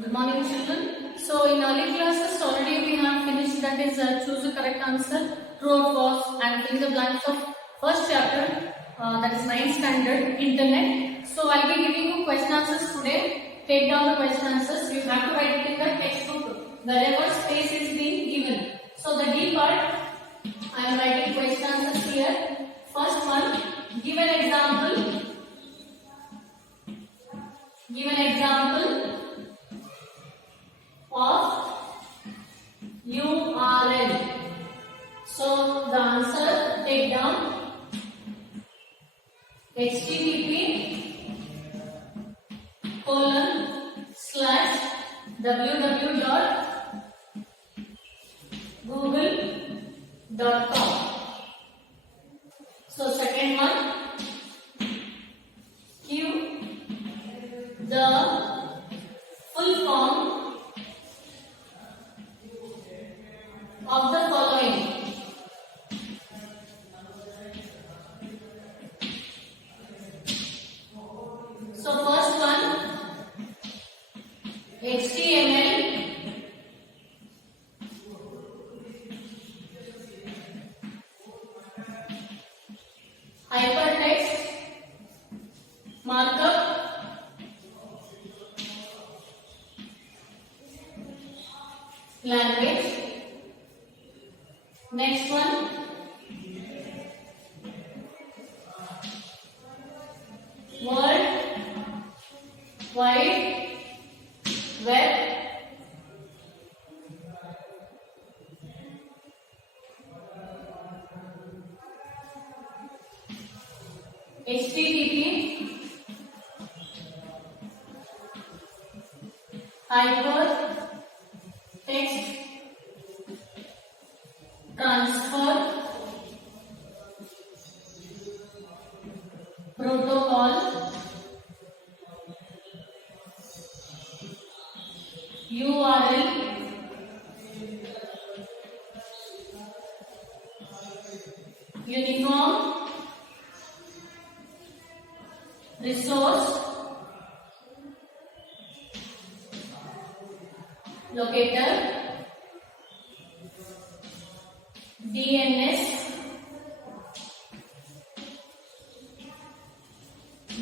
Good morning, children. So, in early classes already we have finished, that is choose the correct answer, true or false, and fill the blanks of first chapter, that is 9th standard, Internet. So, I'll be giving you question answers today. Take down the question answers. You have to write it in the textbook wherever space is being given. So, the D part, I am writing question answers here. First one, give an example. Give an example of URL. So the answer, take down http://www.google.com. So second one, give the full form of the following. So first one, HTML, hypertext markup, language. Next one, World Wide Web. HTTP, hypertext transfer protocol, URL, uniform resource locator, DNS,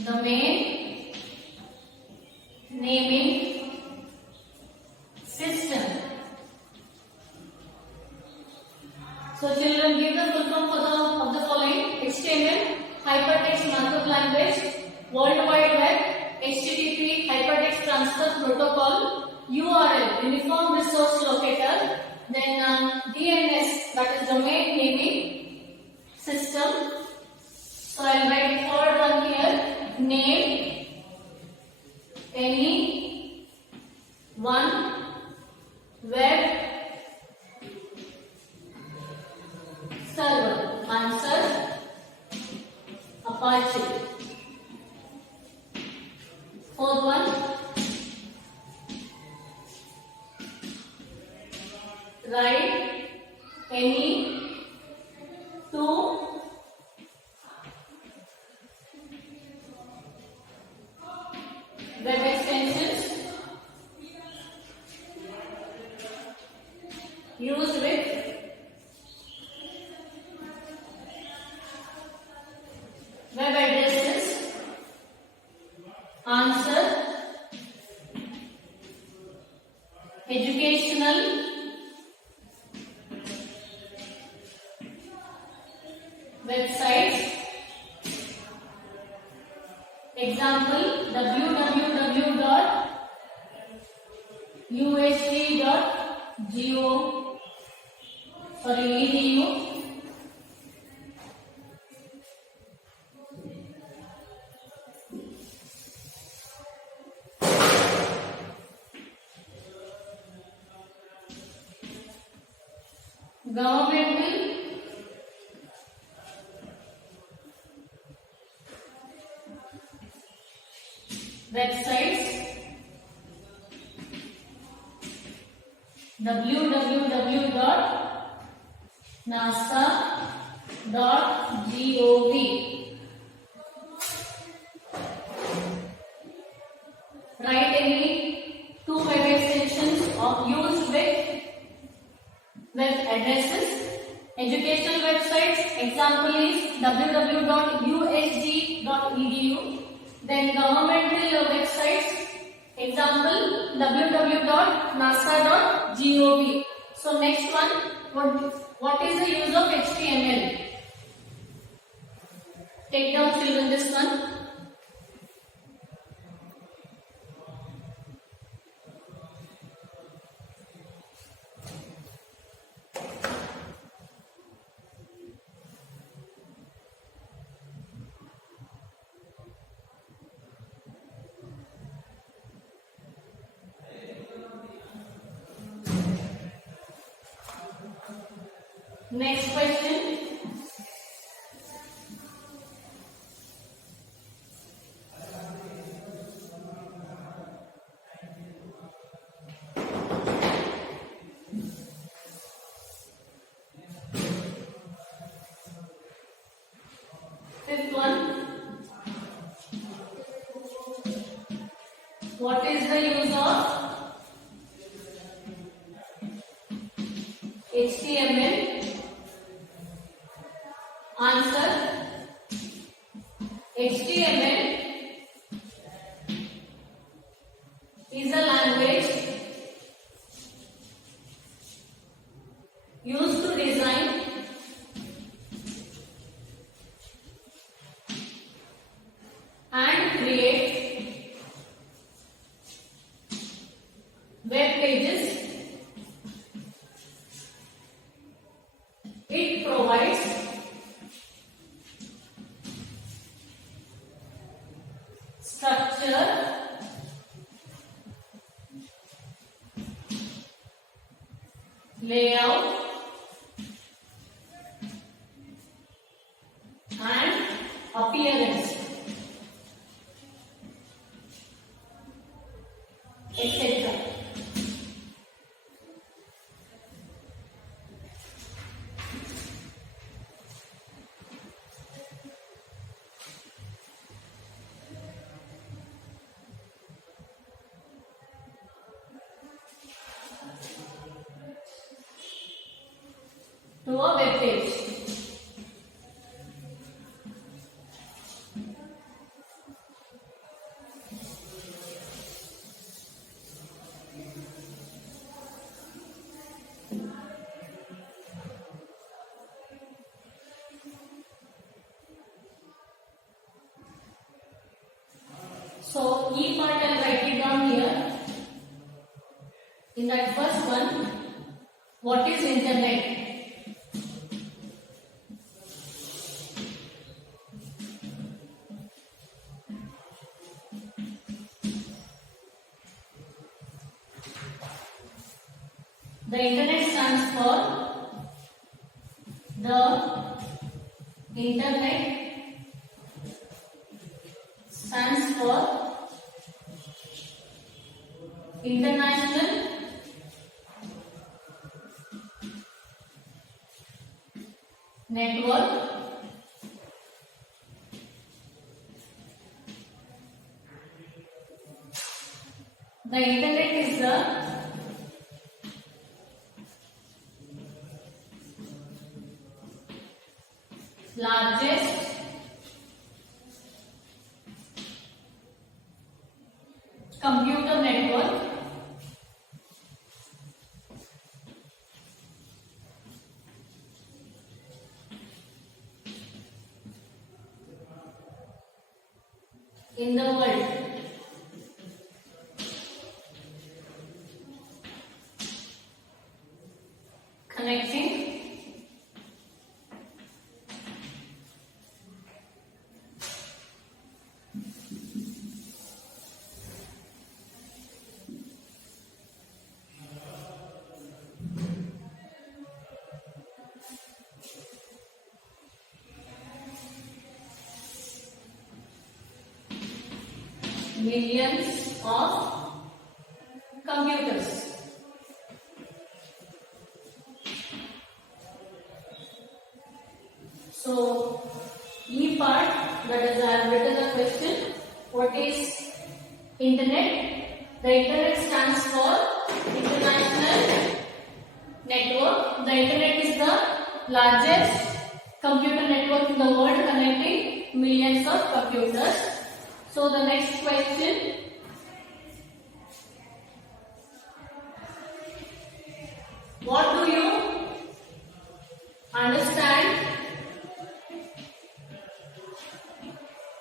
domain naming system. So children, give the full form of the following: HTML, hypertext markup language; World Wide Web, HTTP, hypertext transfer protocol; URL, uniform resource locator; then DNS, that is domain naming system. So I'll write third one here: name any one web server. Answer, Apache. Fourth one, write any two web extensions used with web addresses. Answer, educational websites. Example, www.usg.edu. Governmental websites, www.nasa.gov. Write any two web used with web addresses. Educational websites, example is www.usg.edu. Then governmental websites, example www.nasa.gov. So next one, what is the use of HTML? Take down children this one. Next question. Fifth one. What is the use of HTML? Answer. HTML is a language used to design and create web pages. It provides structure, layout, and appearance, etc. To a web page. So E part I'll write it down here. In that first one, what is internet? The internet stands for the internet stands for International Network The internet is the largest computer network in the world. Connecting millions of computers. So, E part, that is I have written the question, what is internet? The internet stands for international network. The internet is the largest computer network in the world, connecting millions of computers. So the next question. What do you understand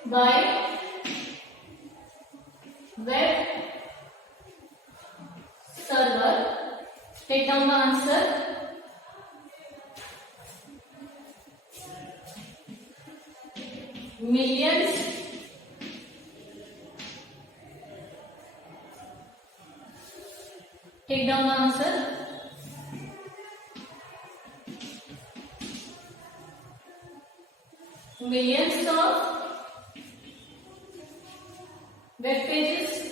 by web server? Take down the answer. Millions take down the answer. Millions of web pages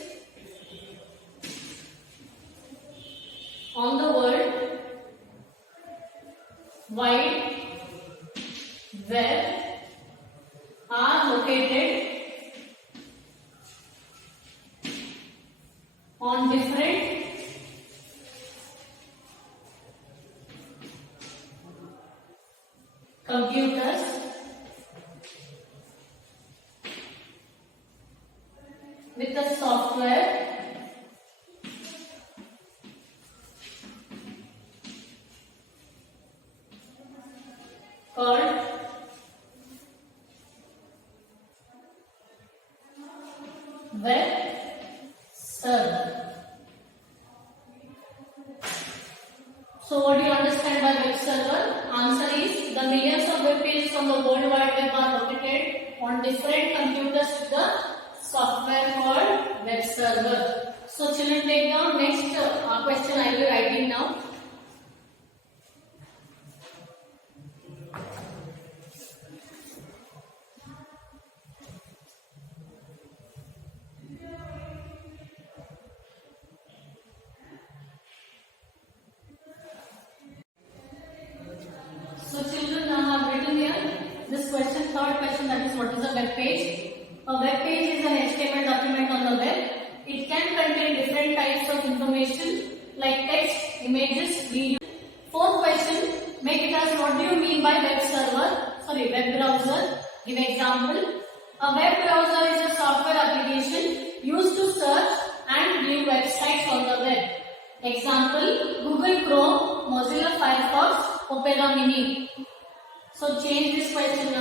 on the world wide web are located on different computers with a software called web server. So what do you understand by web server? Answer is the millions of web pages on the World Wide Web are located on different computers with the software called web server. So children, take down next question I will be writing now. So children, I have written here this question, third question, that is what is a web page? A web page is an HTML document on the web. It can contain different types of information like text, images, video. Fourth question, make it as what do you mean by web server? Sorry, web browser. Give example. A web browser is a software application used to search and view websites on the web. Example, Google Chrome, Mozilla Firefox, Opera Mini. So change this question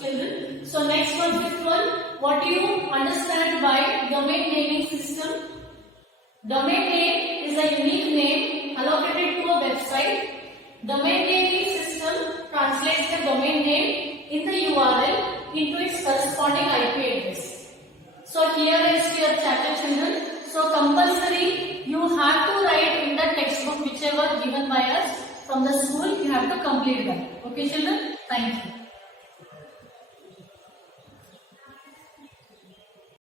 children. So next one, fifth one. What do you understand by domain naming system? Domain name is a unique name allocated to a website. Domain naming system translates the domain name in the URL into its corresponding IP address. So here is your chapter, children. So compulsory you have to write in the textbook whichever given by us from the school. You have to complete that. Okay children? Thank you.